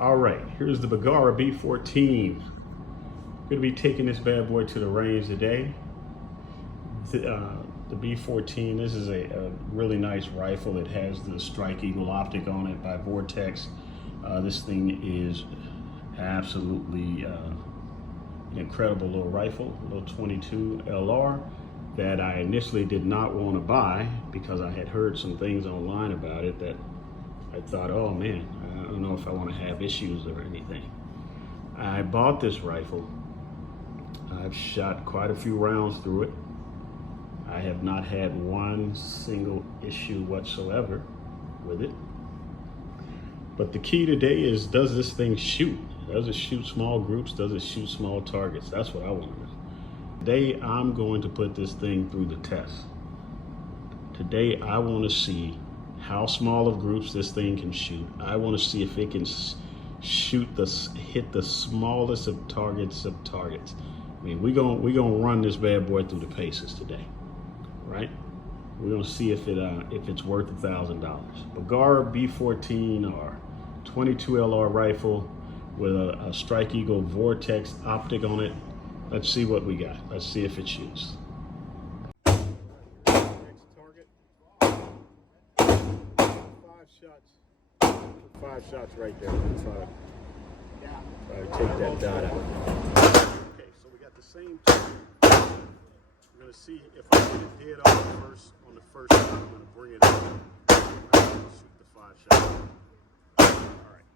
All right, here's the Begara B14. Going to be taking this bad boy to the range today. The B14, this is a really nice rifle. It has the Strike Eagle optic on it by Vortex. This thing is absolutely an incredible little rifle, a little 22 LR that I initially did not want to buy because I had heard some things online about it that I thought, oh man, I don't know if I want to have issues or anything. I bought this rifle. I've shot quite a few rounds through it. I have not had one single issue whatsoever with it. But the key today is, does this thing shoot? Does it shoot small groups? Does it shoot small targets? That's what I want to know. Today, I'm going to put this thing through the test. Today, I want to see how small of groups this thing can shoot. I want to see if it can hit the smallest of targets. I mean, we're gonna run this bad boy through the paces today, right? We're gonna see if it's worth $1,000. Begara B14R, 22 LR rifle with a Strike Eagle Vortex optic on it. Let's see what we got. Let's see if it shoots. Next target. 5 shots. 5 shots right there. Let's try to take that dot out. Okay, so we got the same target. We're gonna see if I get it dead on the first shot. I'm gonna bring it up. I'm gonna shoot the 5 shots. All right.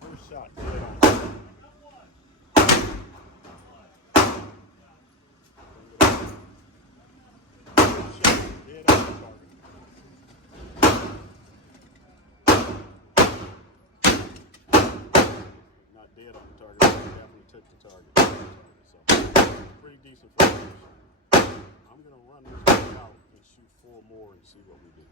First shot, dead on. Dead on the target, but definitely took the target. So, pretty decent for me. I'm going to run this thing out and shoot 4 more and see what we do.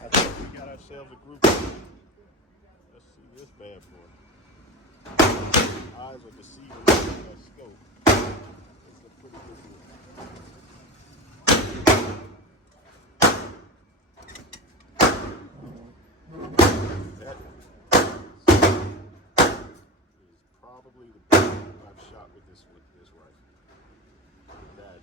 I think we got ourselves a group. Let's see this bad boy. Eyes are deceiving with that scope. It's a pretty good group. That is probably the best I've shot with this rifle. That